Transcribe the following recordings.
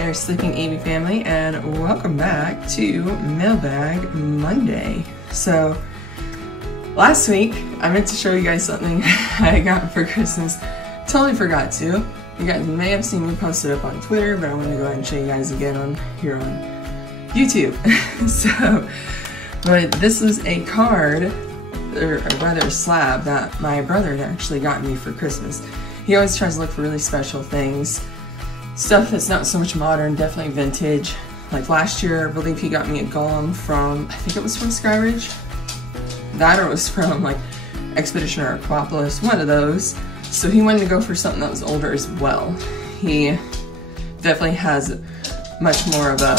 there, Sleeping Amy family, and welcome back to Mailbag Monday. So, last week, I meant to show you guys something I got for Christmas. Totally forgot to. You guys may have seen me post it up on Twitter, but I wanted to go ahead and show you guys again here on YouTube. But this was a card, or rather a slab, that my brother had actually gotten me for Christmas. He always tries to look for really special things. Stuff that's not so much modern, definitely vintage. Like last year, I believe he got me a golem from, I think it was from Skyridge. That or it was from like Expedition or Aquapolis, one of those. So he wanted to go for something that was older as well. He definitely has much more of a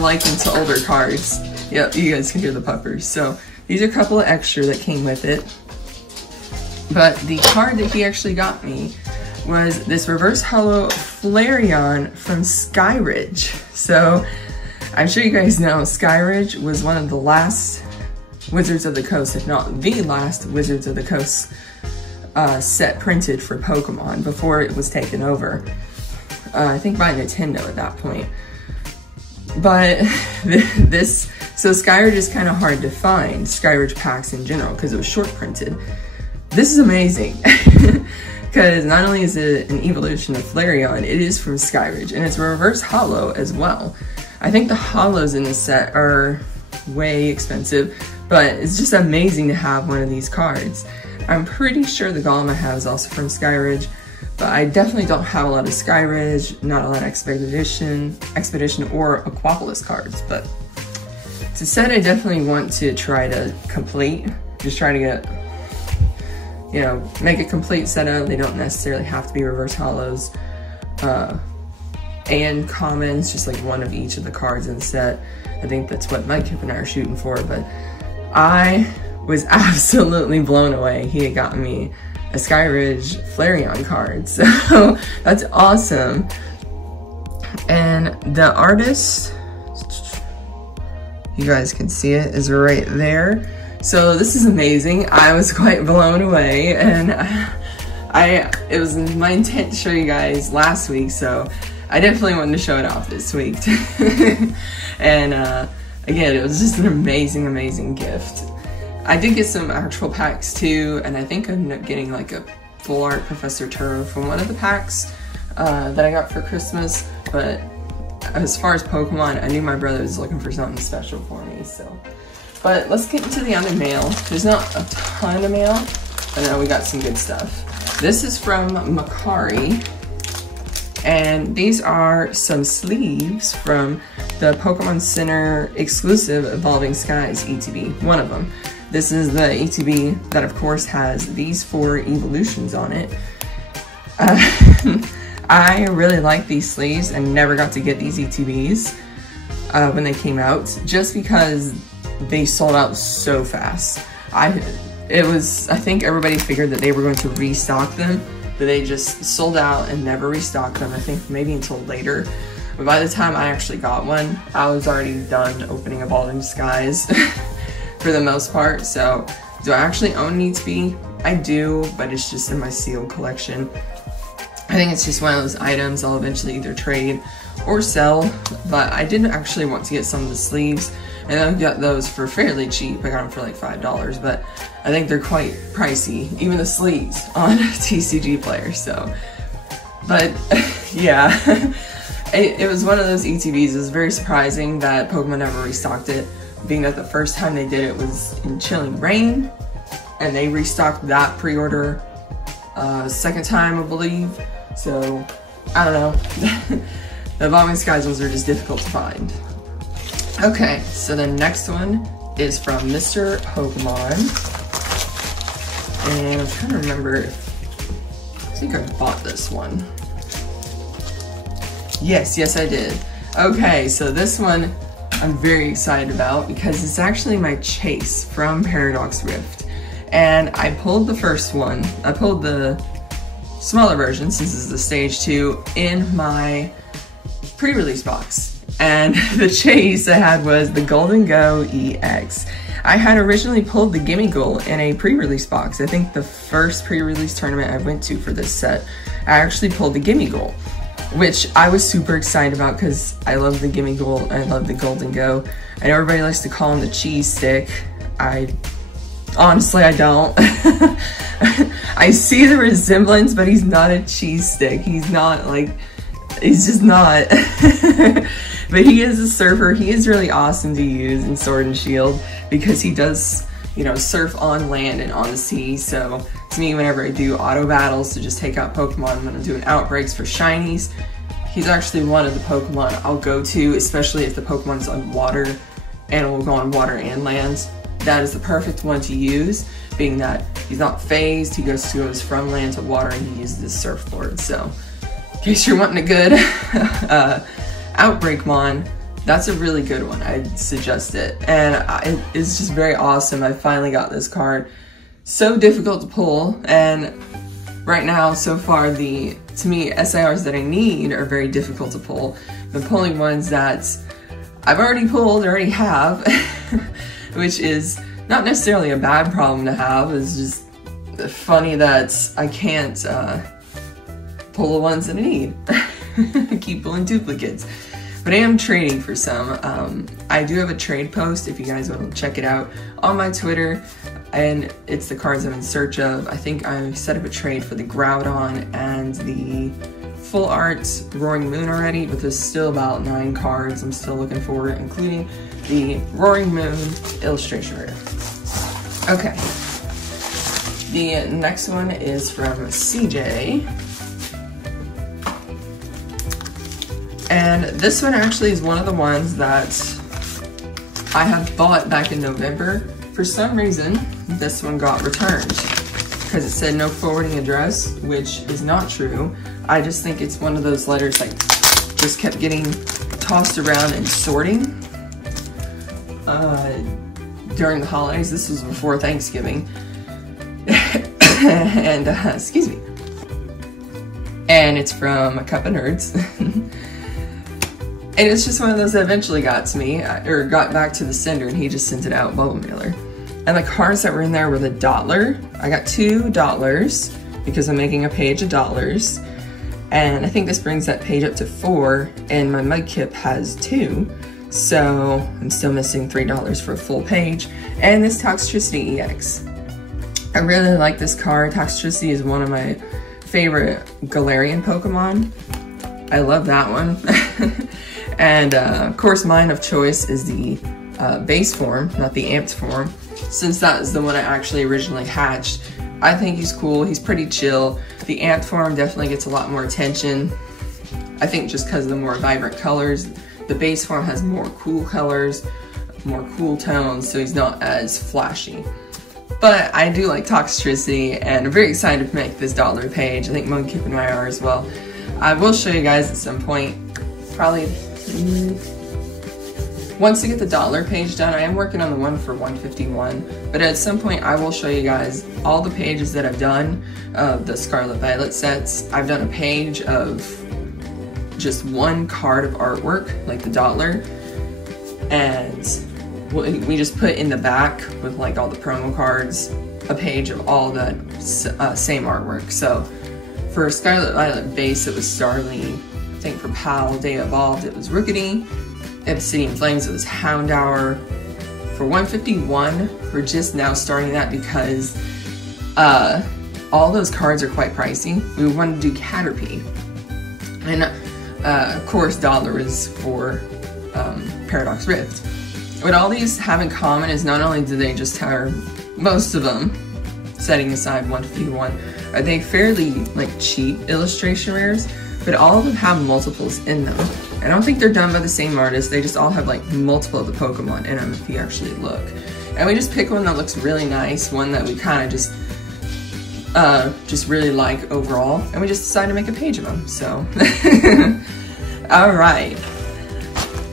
liking to older cards. Yep, you guys can hear the puppers. So these are a couple of extra that came with it. But the card that he actually got me was this reverse holo Flareon from Skyridge. So I'm sure you guys know Skyridge was one of the last Wizards of the Coast, if not the last Wizards of the Coast set printed for Pokemon before it was taken over. I think by Nintendo at that point. But so Skyridge is kind of hard to find, Skyridge packs in general, because it was short printed. This is amazing. Because not only is it an evolution of Flareon, it is from Skyridge, and it's a reverse holo as well. I think the holos in this set are way expensive, but it's just amazing to have one of these cards. I'm pretty sure the golem I have is also from Skyridge, but I definitely don't have a lot of Skyridge, not a lot of Expedition or Aquapolis cards, but it's a set I definitely want to try to complete. Just try to get, you know, make a complete setup. They don't necessarily have to be reverse holos and commons, just like one of each of the cards in the set. I think that's what Mike and I are shooting for, but I was absolutely blown away. He had gotten me a Skyridge Flareon card, so that's awesome. And the artist, you guys can see it, is right there. So this is amazing. I was quite blown away, and it was my intent to show you guys last week, so I definitely wanted to show it off this week. And again, it was just an amazing, amazing gift. I did get some actual packs too, and I think I ended up getting like a full art Professor Turo from one of the packs that I got for Christmas. But as far as Pokemon, I knew my brother was looking for something special for me, so. But let's get into the other mail. There's not a ton of mail, but now we got some good stuff. This is from Macari, and these are some sleeves from the Pokemon Center exclusive Evolving Skies ETB, one of them. This is the ETB that of course has these 4 evolutions on it. I really like these sleeves and never got to get these ETBs when they came out, just because they sold out so fast. I think everybody figured that they were going to restock them, but they just sold out and never restocked them. I think maybe until later. But by the time I actually got one, I was already done opening Evolving Skies for the most part. So do I actually own an ETB? I do, but it's just in my sealed collection. I think it's just one of those items I'll eventually either trade or sell, but I did actually want to get some of the sleeves, and I got those for fairly cheap. I got them for like $5, but I think they're quite pricey, even the sleeves on TCG Player, so. But yeah, it was one of those ETBs. It was very surprising that Pokemon never restocked it, being that the first time they did it was in Chilling Reign, and they restocked that pre-order second time, I believe. So, I don't know. The Evolving Skies ones are just difficult to find. Okay, so the next one is from Mr. Pokemon. And I'm trying to remember if, I think I bought this one. Yes, I did. Okay, so this one I'm very excited about because it's actually my Chase from Paradox Rift. And I pulled the first one. I pulled the smaller version, since this is the stage 2, in my pre-release box. And the Chase I had was the Golden Go EX. I had originally pulled the Gimme Goal in a pre-release box. I think the first pre-release tournament I went to for this set, I actually pulled the Gimme Goal. which I was super excited about because I love the Gimme Gold, I love the Golden Go. I know everybody likes to call him the cheese stick. Honestly, I don't. I see the resemblance, but he's not a cheese stick. He's not like, he's just not. But he is a surfer. He is really awesome to use in Sword and Shield because he does, you know, surf on land and on the sea. So to me, whenever I do auto battles to just take out Pokemon when I'm doing outbreaks for shinies, he's actually one of the Pokemon I'll go to, especially if the Pokemon's on water and will go on water and land. That is the perfect one to use, being that he's not phased, he goes from land to water, and he uses his surfboard. So in case you're wanting a good Outbreak Mon, that's a really good one. I'd suggest it. And it's just very awesome. I finally got this card. So difficult to pull, and right now, so far, to me, SIRs that I need are very difficult to pull. The pulling ones that I've already pulled, already have, which is not necessarily a bad problem to have. It's just funny that I can't pull the ones that I need. I keep pulling duplicates. But I am trading for some. I do have a trade post if you guys want to check it out on my Twitter, and it's the cards I'm in search of. I think I set up a trade for the Groudon and the Full Art Roaring Moon already, but there's still about 9 cards I'm still looking for, including the Roaring Moon illustration rare. Okay. The next one is from CJ. And this one actually is one of the ones that I have bought back in November. For some reason, this one got returned because it said no forwarding address, which is not true. I just think it's one of those letters like just kept getting tossed around and sorting during the holidays. This was before Thanksgiving. And excuse me. And it's from A Cup of Nerds. And it's just one of those that eventually got to me, or got back to the sender, and he just sent it out bubble mailer. And the cards that were in there were the dollar. I got $2 because I'm making a page of dollars. And I think this brings that page up to 4, and my Mudkip has 2. So I'm still missing $3 for a full page. And this Toxtricity EX. I really like this card. Toxtricity is one of my favorite Galarian Pokemon. I love that one. And of course, mine of choice is the base form, not the amped form, since that is the one I actually originally hatched. I think he's cool, he's pretty chill. The amped form definitely gets a lot more attention. I think just because of the more vibrant colors. The base form has more cool colors, more cool tones, so he's not as flashy. But I do like Toxtricity, and I'm very excited to make this dollar page. I think Mudkip and I are as well. I will show you guys at some point, probably once I get the dollar page done. I am working on the one for 151, but at some point I will show you guys all the pages that I've done of the Scarlet Violet sets. I've done a page of just one card of artwork, like the dollar, and we just put in the back with like all the promo cards, a page of all the same artwork. So for Scarlet Violet base, it was Starly. I think for PAL Day Evolved, it was Rookity. Obsidian Flames, it was Houndour. For 151, we're just now starting that because all those cards are quite pricey. We wanted to do Caterpie. And of course, dollar is for Paradox Rift. What all these have in common is not only do they just have, most of them, setting aside 151, are they fairly like cheap illustration rares, but all of them have multiples in them. I don't think they're done by the same artist, they just all have like multiple of the Pokemon in them if you actually look. And we just pick one that looks really nice, one that we kind of just really like overall, and we just decided to make a page of them, so. Alright.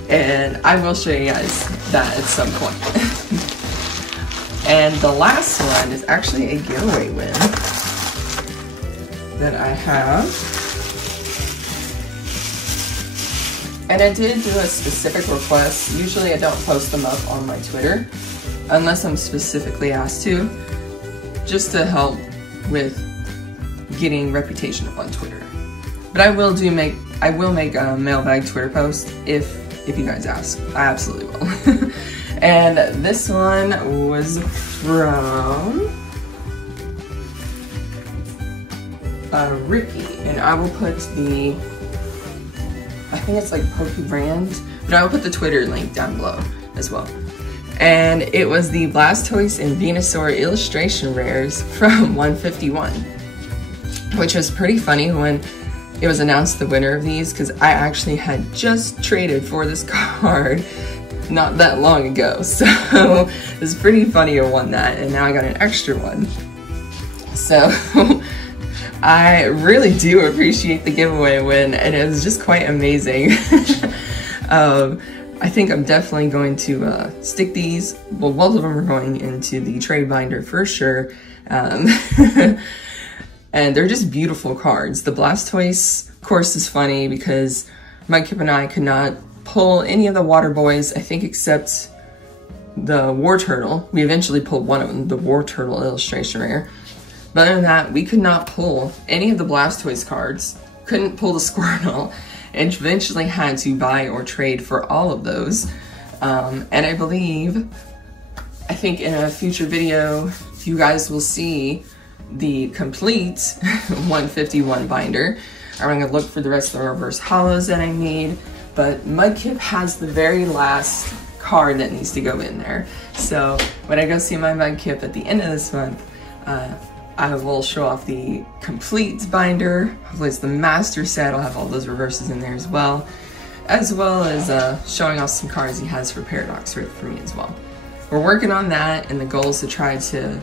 And I will show you guys that at some point. And the last one is actually a giveaway win that I have. And I did do a specific request. Usually I don't post them up on my Twitter unless I'm specifically asked to, just to help with getting reputation up on Twitter. But I will make a mailbag Twitter post if you guys ask. I absolutely will. And this one was from Ricky, and I will put the, I think it's like Poke Brand, but I will put the Twitter link down below as well. And it was the Blastoise and Venusaur illustration rares from 151, which was pretty funny when it was announced the winner of these, because I actually had just traded for this card not that long ago, so it was pretty funny I won that, and now I got an extra one. So I really do appreciate the giveaway win, and it was just quite amazing. I think I'm definitely going to stick these, well, both of them are going into the trade binder for sure. And they're just beautiful cards. The Blastoise, of course, is funny because Mike Kip and I could not pull any of the water boys, I think, except the War Turtle. We eventually pulled one of them, the War Turtle illustration rare. But other than that, we could not pull any of the Blastoise cards, couldn't pull the Squirtle, and eventually had to buy or trade for all of those. And I think in a future video, you guys will see the complete 151 binder. I'm gonna look for the rest of the reverse hollows that I need, but Mudkip has the very last card that needs to go in there. So when I go see my Mudkip at the end of this month, I will show off the complete binder. Hopefully it's the master set. I'll have all those reverses in there as well as showing off some cards he has for Paradox Rift for me as well. We're working on that, and the goal is to try to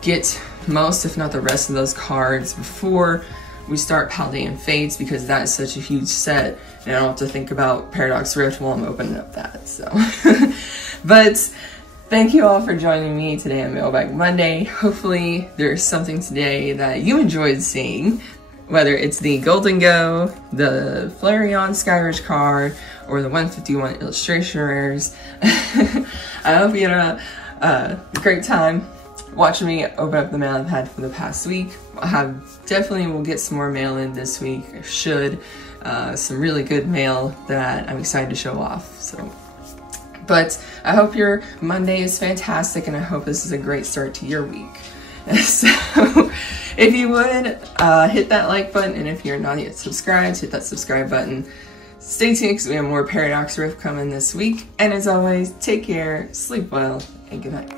get most, if not the rest of those cards before we start Paldean Fates, because that is such a huge set, and I don't have to think about Paradox Rift while I'm opening up that, so. But thank you all for joining me today on Mailbag Monday. Hopefully there's something today that you enjoyed seeing, whether it's the Golden Go, the Flareon Skyridge card, or the 151 illustration rares. I hope you had a great time watching me open up the mail I've had for the past week. Definitely will get some more mail in this week. I should. Some really good mail that I'm excited to show off. So. But I hope your Monday is fantastic, and I hope this is a great start to your week. So if you would, hit that like button, and if you're not yet subscribed, hit that subscribe button. Stay tuned because we have more Paradox Rift coming this week. And as always, take care, sleep well, and good night.